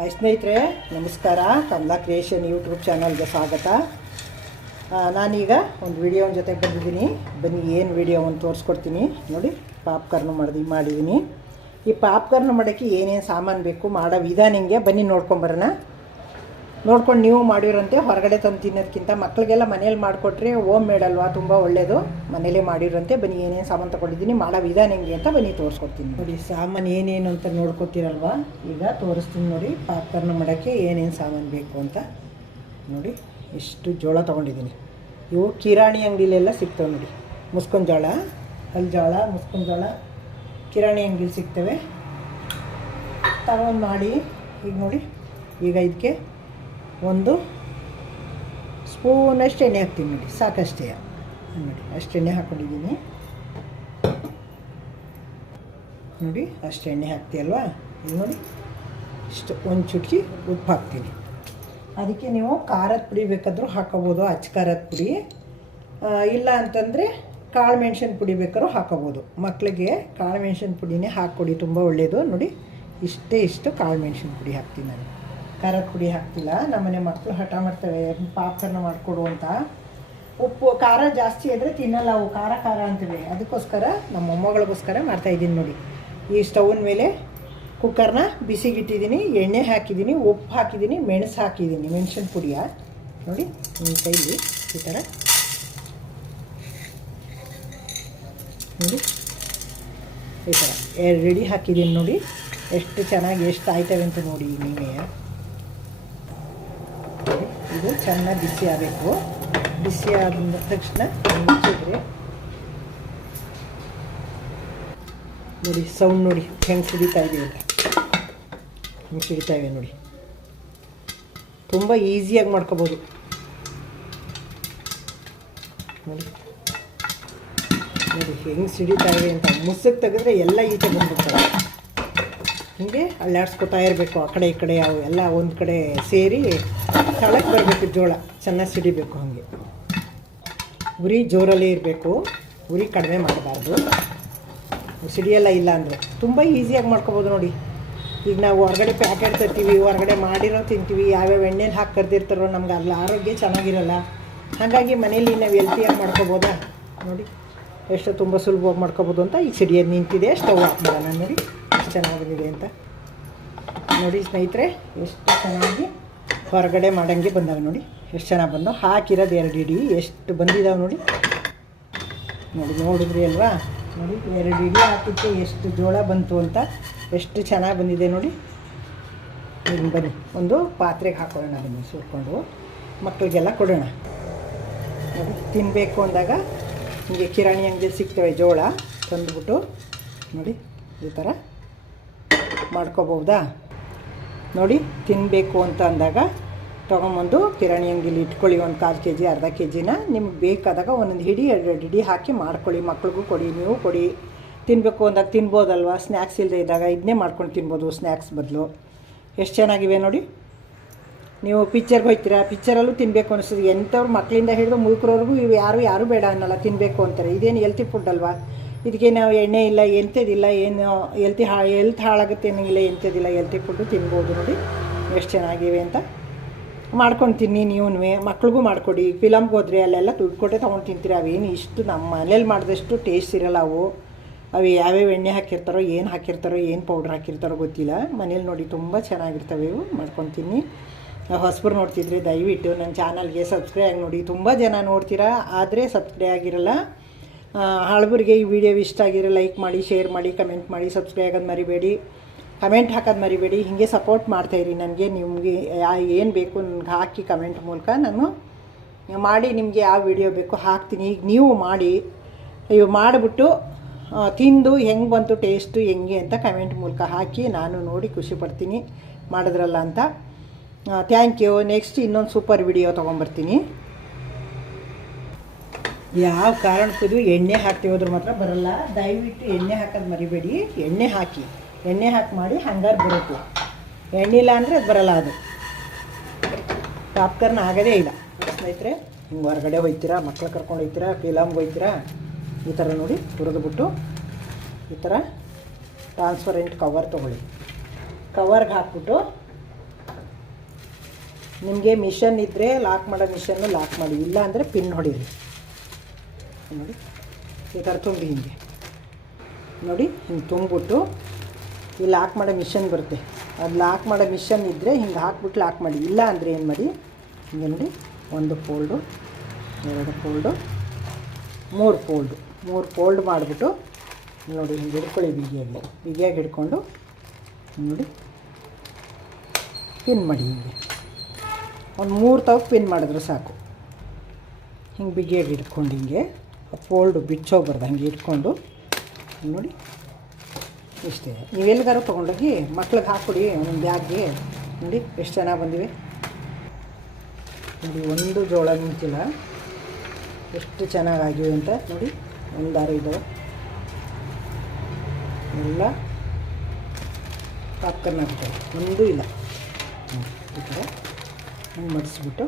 Hi ಸ್ನೇಹಿತರೆ, ನಮಸ್ಕಾರ. Kamala creation YouTube ಚಾನಲ್ಗೆ ಸ್ವಾಗತ. ನಾನೀಗ ಒಂದು ವಿಡಿಯೋನ ಜೊತೆ ಬಂದಿದ್ದೀನಿ. ಬನ್ನಿ ಏನು ವಿಡಿಯೋವನ್ನು ತೋರಿಸ್ಕೊಡ್ತೀನಿ ನೋಡಿ. ಪಾಪ್ಕಾರ್ನ್ ಮಾಡಿದ್ದೀನಿ. ಈ ಪಾಪ್ಕಾರ್ನ್ ಮಾಡೋಕ್ಕೆ ಏನೇನು ಸಾಮಾನು ಬೇಕು, ಮಾಡೋ ವಿಧಾನಿಂಗೆ ಬನ್ನಿ ನೋಡ್ಕೊಂಬರೋಣ. ನೋಡ್ಕೊಂಡು ನೀವು ಮಾಡಿರೋಂತೆ ಹೊರಗಡೆ ತಂದು ತಿನ್ನೋದಕ್ಕಿಂತ ಮಕ್ಕಳಿಗೆಲ್ಲ ಮನೇಲಿ ಮಾಡಿಕೊಟ್ರೆ ಹೋಮ್ ಮೇಡ್ ಅಲ್ವಾ, ತುಂಬ ಒಳ್ಳೆಯದು. ಮನೇಲೇ ಮಾಡಿರೋಂತೆ ಬನ್ನಿ ಏನೇನು ಸಾಮಾನು ತೊಗೊಂಡಿದ್ದೀನಿ, ಮಾಡೋ ವಿಧಾನ ಹೆಂಗೆ ಅಂತ ಬನ್ನಿ ತೋರಿಸ್ಕೊಡ್ತೀನಿ ನೋಡಿ. ಸಾಮಾನು ಏನೇನು ಅಂತ ನೋಡ್ಕೊತೀರಲ್ವ, ಈಗ ತೋರಿಸ್ತೀನಿ ನೋಡಿ. ಪಾಪ್ಕಾರ್ನ್ ಮಾಡೋಕ್ಕೆ ಏನೇನು ಸಾಮಾನು ಬೇಕು ಅಂತ ನೋಡಿ. ಇಷ್ಟು ಜೋಳ ತೊಗೊಂಡಿದ್ದೀನಿ. ಇವು ಕಿರಾಣಿ ಅಂಗಡಿಲೆಲ್ಲ ಸಿಗ್ತವೆ ನೋಡಿ. ಮುಸ್ಕಿನ ಜೋಳ, ಕಲ್ಲು ಜೋಳ, ಮುಸ್ಕಿನ ಜೋಳ ಕಿರಾಣಿ ಅಂಗಡಿಲಿ ಸಿಗ್ತವೆ. ತಗೊಂಡು ಮಾಡಿ ಈಗ ನೋಡಿ. ಈಗ ಇದಕ್ಕೆ ಒಂದು ಸ್ಪೂನಷ್ಟು ಎಣ್ಣೆ ಹಾಕ್ತೀನಿ ನೋಡಿ, ಸಾಕಷ್ಟೇ ನೋಡಿ. ಅಷ್ಟು ಎಣ್ಣೆ ಹಾಕ್ಕೊಂಡಿದ್ದೀನಿ ನೋಡಿ. ಅಷ್ಟು ಎಣ್ಣೆ ಹಾಕ್ತೀಯಲ್ವಾ, ಇದು ನೋಡಿ. ಇಷ್ಟು ಒಂದು ಚುಟ್ಕಿ ಉಪ್ಪು ಹಾಕ್ತೀನಿ. ಅದಕ್ಕೆ ನೀವು ಖಾರದ ಪುಡಿ ಬೇಕಾದರೂ ಹಾಕೋಬೋದು, ಅಚ್ಚ ಖಾರದ ಪುಡಿ. ಇಲ್ಲ ಅಂತಂದರೆ ಕಾಳು ಮೆಣಸಿನ ಪುಡಿ ಬೇಕಾದ್ರೂ ಹಾಕೋಬೋದು. ಮಕ್ಕಳಿಗೆ ಕಾಳು ಮೆಣಸಿನ ಪುಡಿನೇ ಹಾಕ್ಕೊಡಿ, ತುಂಬ ಒಳ್ಳೆಯದು ನೋಡಿ. ಇಷ್ಟು ಕಾಳು ಮೆಣಸಿನ ಪುಡಿ ಹಾಕ್ತೀನಿ ನಾನು, ಖಾರದ ಪುಡಿ ಹಾಕ್ತಿಲ್ಲ. ನಮ್ಮನೆ ಮಕ್ಕಳು ಹಠ ಮಾಡ್ತವೆ ಪಾಪ್ಕಾರ್ನ್ ಮಾಡಿಕೊಡು ಅಂತ. ಉಪ್ಪು ಖಾರ ಜಾಸ್ತಿ ಇದ್ದರೆ ತಿನ್ನಲ್ಲ ಅವು, ಖಾರ ಖಾರ ಅಂತವೆ. ಅದಕ್ಕೋಸ್ಕರ ನಮ್ಮ ಮೊಮ್ಮಗಳಿಗೋಸ್ಕರ ಮಾಡ್ತಾಯಿದ್ದೀನಿ ನೋಡಿ. ಈ ಸ್ಟೌನ್ ಮೇಲೆ ಕುಕ್ಕರ್ನ ಬಿಸಿಗಿಟ್ಟಿದ್ದೀನಿ, ಎಣ್ಣೆ ಹಾಕಿದ್ದೀನಿ, ಉಪ್ಪು ಹಾಕಿದ್ದೀನಿ, ಮೆಣಸು ಹಾಕಿದ್ದೀನಿ, ಮೆಣಸಿನ ಪುಡಿಯ ನೋಡಿ. ನಿಮ್ಮ ಕೈಲಿ ಈ ಥರ ನೋಡಿ, ಈ ಥರ ರೆಡಿ ಹಾಕಿದ್ದೀನಿ ನೋಡಿ. ಎಷ್ಟು ಚೆನ್ನಾಗಿ ಎಷ್ಟು ಆಯ್ತವೆ ಅಂತ ನೋಡಿ ನೀವೇ. ಇದು ಚೆನ್ನಾಗಿ ಬಿಸಿ ಆಗಬೇಕು. ಬಿಸಿ ಆದ ತಕ್ಷಣ ಮುಚ್ಚಿದ್ರೆ ನೋಡಿ, ಸೌಂಡ್ ನೋಡಿ ಹೆಂಗೆ ಸಿಡಿತಾ ಇದೆ ಅಂತ. ಹೆಂಗೆ ಸಿಡಿತಾ ಇವೆ ನೋಡಿ. ತುಂಬ ಈಸಿಯಾಗಿ ಮಾಡ್ಕೋಬೋದು ನೋಡಿ. ನೋಡಿ ಹೆಂಗೆ ಸಿಡಿತಾ ಇವೆ ಅಂತ. ಮುಸುಕ್ ತೆಗೆದ್ರೆ ಎಲ್ಲ ಈಚೆ ಬಂದ್ಬಿಡ್ತಾರೆ. ಹೀಗೆ ಅಲ್ಲಾಡ್ಸ್ಕೊತಾ ಇರಬೇಕು, ಆ ಕಡೆ ಈ ಕಡೆ ಅವು ಎಲ್ಲ ಒಂದು ಕಡೆ ಸೇರಿ ತಳಕ್ಕೆ ಬರಬೇಕು. ಜೋಳ ಚೆನ್ನಾಗಿ ಸಿಡಿಬೇಕು. ಹಾಗೆ ಉರಿ ಜೋರಲ್ಲೇ ಇರಬೇಕು, ಉರಿ ಕಡಿಮೆ ಮಾಡಬಾರ್ದು. ಸಿಡಿಯಲ್ಲ ಇಲ್ಲ ಅಂದರೆ ತುಂಬ ಈಸಿಯಾಗಿ ಮಾಡ್ಕೊಬೋದು ನೋಡಿ. ಈಗ ನಾವು ಹೊರಗಡೆ ಪ್ಯಾಕೆಟ್ ತರ್ತೀವಿ, ಹೊರಗಡೆ ಮಾಡಿರೋ ತಿಂತೀವಿ, ಯಾವ್ಯಾವ ಎಣ್ಣೆಲಿ ಹಾಕಿ ಕರೆದಿರ್ತಾರೋ, ನಮ್ಗೆ ಅಲ್ಲಿ ಆರೋಗ್ಯ ಚೆನ್ನಾಗಿರಲ್ಲ. ಹಾಗಾಗಿ ಮನೇಲಿ ನಾವು ಹೆಲ್ತಿಯಾಗಿ ಮಾಡ್ಕೊಬೋದಾ ನೋಡಿ. ಎಷ್ಟು ತುಂಬ ಸುಲಭವಾಗಿ ಮಾಡ್ಕೊಬೋದು ಅಂತ. ಈಗ ಸಿಡಿಯೋದು ನಿಂತಿದೆ, ಸ್ಟವ್ ಹಾಕ್ಬೋಣ ನೋಡಿ. ಎಷ್ಟು ಚೆನ್ನಾಗಿ ಬಂದಿದೆ ಅಂತ ನೋಡಿ ಸ್ನೇಹಿತರೆ. ಎಷ್ಟು ಚೆನ್ನಾಗಿ ಹೊರಗಡೆ ಮಾಡೋಂಗೆ ಬಂದಾವೆ ನೋಡಿ. ಎಷ್ಟು ಚೆನ್ನಾಗಿ ಬಂದವು. ಹಾಕಿರೋದು 2 ಇಡಿ ಎಷ್ಟು ಬಂದಿದ್ದಾವೆ ನೋಡಿ. ನೋಡಿದ್ರಿ ಅಲ್ವಾ ನೋಡಿ. 2 ಇಡಿ ಹಾಕಿಕ್ಕೆ ಎಷ್ಟು ಜೋಳ ಬಂತು ಅಂತ, ಎಷ್ಟು ಚೆನ್ನಾಗಿ ಬಂದಿದೆ ನೋಡಿ. ಈಗ ಬನ್ನಿ ಒಂದು ಪಾತ್ರೆಗೆ ಹಾಕೊಳ್ಳೋಣ. ಬನ್ನಿ ಸುಟ್ಕೊಂಡು ಮಕ್ಕಳಿಗೆಲ್ಲ ಕೊಡೋಣ ನೋಡಿ. ತಿನ್ನಬೇಕು ಅಂದಾಗ ಹೀಗೆ ಕಿರಾಣಿ ಅಂಗಡಿಯಲ್ಲಿ ಸಿಗ್ತವೆ ಜೋಳ, ತಂದುಬಿಟ್ಟು ನೋಡಿ ಈ ಥರ ಮಾಡ್ಕೋಬಹುದಾ ನೋಡಿ. ತಿನ್ನಬೇಕು ಅಂತ ಅಂದಾಗ ತೊಗೊಂಬಂದು ಕಿರಾಣಿ ಅಂಗಡಿಲಿ ಇಟ್ಕೊಳ್ಳಿ. ಒಂದು 1/4 kg ಅರ್ಧ kgನ ನಿಮ್ಗೆ ಬೇಕಾದಾಗ ಒಂದೊಂದು ಹಿಡಿ 2 ಹಿಡಿ ಹಾಕಿ ಮಾಡ್ಕೊಳ್ಳಿ. ಮಕ್ಳಿಗೂ ಕೊಡಿ, ನೀವು ಕೊಡಿ. ತಿನ್ನಬೇಕು ಅಂದಾಗ ತಿನ್ಬೋದಲ್ವ. ಸ್ನ್ಯಾಕ್ಸ್ ಇಲ್ಲದೆ ಇದ್ದಾಗ ಇದನ್ನೇ ಮಾಡ್ಕೊಂಡು ತಿನ್ಬೋದು ಸ್ನ್ಯಾಕ್ಸ್ ಬದಲು. ಎಷ್ಟು ಚೆನ್ನಾಗಿವೆ ನೋಡಿ. ನೀವು ಪಿಕ್ಚರ್ಗೆ ಹೋಗ್ತೀರಾ, ಪಿಕ್ಚರಲ್ಲೂ ತಿನ್ನಬೇಕು ಅನಿಸ್ತದೆ. ಎಂಥವ್ರು ಮಕ್ಕಳಿಂದ ಹಿಡಿದು ಮುದುಕರವ್ರಿಗೂ ಇವು ಯಾರು ಬೇಡ ಅನ್ನಲ್ಲ, ತಿನ್ನಬೇಕು ಅಂತಾರೆ. ಇದೇನು ಹೆಲ್ತಿ ಫುಡ್ ಅಲ್ವಾ. ಇದಕ್ಕೆ ನಾವು ಎಣ್ಣೆ ಇಲ್ಲ, ಎಂಥದಿಲ್ಲ, ಏನು ಹೆಲ್ತ್ ಹಾಳಾಗುತ್ತೆ ಏನಿಲ್ಲ, ಎಂಥದಿಲ್ಲ. ಹೆಲ್ತಿ ಫುಡ್ಡು ತಿನ್ಬೋದು ನೋಡಿ. ಎಷ್ಟು ಚೆನ್ನಾಗಿವೆ ಅಂತ. ಮಾಡ್ಕೊಂಡು ತಿನ್ನಿ ನೀವು. ಮಕ್ಳಿಗೂ ಮಾಡಿಕೊಡಿ. ಫಿಲಮ್ಗೆ ಹೋದರೆ ಅಲ್ಲೆಲ್ಲ ದುಡ್ಡು ಕೊಟ್ಟೆ ತೊಗೊಂಡು ತಿಂತೀರ. ಅವೇನು ಇಷ್ಟು ನಮ್ಮ ಮನೇಲಿ ಮಾಡಿದಷ್ಟು ಟೇಸ್ಟ್ ಇರೋಲ್ಲ ಅವು. ಅವು ಯಾವ್ಯಾವ ಎಣ್ಣೆ ಹಾಕಿರ್ತಾರೋ, ಏನು ಹಾಕಿರ್ತಾರೋ, ಏನು ಪೌಡ್ರ್ ಹಾಕಿರ್ತಾರೋ ಗೊತ್ತಿಲ್ಲ. ಮನೇಲಿ ನೋಡಿ ತುಂಬ ಚೆನ್ನಾಗಿರ್ತವೆ ಇವು. ಮಾಡ್ಕೊಂಡು ತಿನ್ನಿ. ಹೊಸಬ್ರು ನೋಡ್ತಿದ್ರೆ ದಯವಿಟ್ಟು ನನ್ನ ಚಾನಲ್ಗೆ ಸಬ್ಸ್ಕ್ರೈಬ್ ಆಗಿ ನೋಡಿ. ತುಂಬ ಜನ ನೋಡ್ತೀರಾ, ಆದರೆ ಸಬ್ಸ್ಕ್ರೈಬ್ ಆಗಿರಲ್ಲ. ಹಳಬರಿಗೆ ಈ ವಿಡಿಯೋ ಇಷ್ಟ ಆಗಿರೋ ಲೈಕ್ ಮಾಡಿ, ಶೇರ್ ಮಾಡಿ, ಕಮೆಂಟ್ ಮಾಡಿ. ಸಬ್ಸ್ಕ್ರೈಬ್ ಆಗೋದು ಮರಿಬೇಡಿ, ಕಮೆಂಟ್ ಹಾಕೋದು ಮರಿಬೇಡಿ. ಹೀಗೆ ಸಪೋರ್ಟ್ ಮಾಡ್ತಾಯಿರಿ ನನಗೆ. ನಿಮಗೆ ಏನು ಬೇಕು ನನಗೆ ಹಾಕಿ ಕಮೆಂಟ್ ಮೂಲಕ ನಾನು ಮಾಡಿ ನಿಮಗೆ ಯಾವ ವಿಡಿಯೋ ಬೇಕು ಹಾಕ್ತೀನಿ. ಈಗ ನೀವು ಮಾಡಿ, ಇವು ಮಾಡಿಬಿಟ್ಟು ತಿಂದು ಹೆಂಗೆ ಬಂತು ಟೇಸ್ಟು ಹೆಂಗೆ ಅಂತ ಕಮೆಂಟ್ ಮೂಲಕ ಹಾಕಿ ನಾನು ನೋಡಿ ಖುಷಿ ಪಡ್ತೀನಿ ಮಾಡಿದ್ರಲ್ಲ ಅಂತ. Thank you. ನೆಕ್ಸ್ಟ್ ಇನ್ನೊಂದು ಸೂಪರ್ ವಿಡಿಯೋ ತೊಗೊಂಬರ್ತೀನಿ. ಯಾವ ಕಾರಣಕ್ಕೂ ಎಣ್ಣೆ ಹಾಕ್ತೀವಿ ಹೋದ್ರೆ ಮಾತ್ರ ಬರೋಲ್ಲ. ದಯವಿಟ್ಟು ಎಣ್ಣೆ ಹಾಕೋದು ಮರಿಬೇಡಿ. ಎಣ್ಣೆ ಹಾಕಿ ಮಾಡಿ ಹಂಗಾರು ಬರುತ್ತೆ. ಎಣ್ಣೆ ಇಲ್ಲ ಅಂದರೆ ಅದು ಬರೋಲ್ಲ. ಅದು ಪಾಪ್ಕಾರ್ನ್ ಆಗೋದೇ ಇಲ್ಲ ಸ್ನೇಹಿತರೆ. ಹಿಂಗೆ ಹೊರಗಡೆ ಹೋಗ್ತೀರಾ, ಮಕ್ಳು ಕರ್ಕೊಂಡು ಹೋಗ್ತೀರಾ, ಫಿಲಮ್ಗೆ ಹೋಗ್ತೀರಾ, ಈ ಥರ ನೋಡಿ ಹುರಿದ್ಬಿಟ್ಟು ಈ ಥರ ಟ್ರಾನ್ಸ್ಪರೆಂಟ್ ಕವರ್ ತೊಗೊಳ್ಳಿ. ಕವರ್ಗೆ ಹಾಕ್ಬಿಟ್ಟು ನಿಮಗೆ ಮಿಷನ್ ಇದ್ದರೆ ಲಾಕ್ ಮಾಡೋ ಮಿಷನ್ನು ಲಾಕ್ ಮಾಡಿ, ಇಲ್ಲ ಅಂದರೆ ಪಿನ್ ಹೊಡೀರಿ. ನೋಡಿ ಈ ಥರ ತುಂಬಿ ಹಿಂಗೆ ನೋಡಿ, ಹಿಂಗೆ ತುಂಬಿಬಿಟ್ಟು ಈ ಲಾಕ್ ಮಾಡೋ ಮಿಷನ್ ಬರುತ್ತೆ, ಅದು ಲಾಕ್ ಮಾಡೋ ಮಿಷನ್ ಇದ್ದರೆ ಹಿಂಗೆ ಹಾಕ್ಬಿಟ್ಟು ಲಾಕ್ ಮಾಡಿ. ಇಲ್ಲ ಅಂದರೆ ಏನು ಮಾಡಿ, ಹಿಂಗೆ ನೋಡಿ 1 ಫೋಲ್ಡು 2 ಫೋಲ್ಡು 3 ಫೋಲ್ಡ್ ಮಾಡಿಬಿಟ್ಟು ನೋಡಿ ಹಿಂಗೆ ಹಿಡ್ಕೊಳ್ಳಿ, ಬಿಗಿಯಾಗಿ ಹಿಡ್ಕೊಂಡು ನೋಡಿ ಪಿನ್ ಮಾಡಿ. ಹಿಂಗೆ ಒಂದು 3 ತವಕ್ಕೆ ಪಿನ್ ಮಾಡಿದ್ರೆ ಸಾಕು. ಹಿಂಗೆ ಬಿಗಿಯಾಗಿ ಹಿಡ್ಕೊಂಡು ಹಿಂಗೆ ಫೋಲ್ಡು ಬಿಚ್ಚೋಗ್ಬಾರ್ದು, ಹಂಗೆ ಇಟ್ಕೊಂಡು ನೋಡಿ ಇಷ್ಟೇ. ನೀವು ಎಲ್ಲಿಗಾರು ತೊಗೊಂಡೋಗಿ ಮಕ್ಳಿಗೆ ಹಾಕ್ಕೊಡಿ ಒಂದು ಬ್ಯಾಗ್ಗೆ. ನೋಡಿ ಎಷ್ಟು ಚೆನ್ನಾಗಿ ಬಂದಿವೆ ನೋಡಿ, ಒಂದು ಜೋಳ ನಿಂತಿಲ್ಲ, ಎಷ್ಟು ಚೆನ್ನಾಗಿವೆ ಅಂತ ನೋಡಿ. 1 ಇದ್ದಾವೆ ಎಲ್ಲ ಪಾಪ್ಕಾರ್ನ್ ಹಾಕ್ತಾರೆ, ಒಂದೂ ಇಲ್ಲ. ಈ ಥರ ಹಿಂಗೆ ಮಡಿಸ್ಬಿಟ್ಟು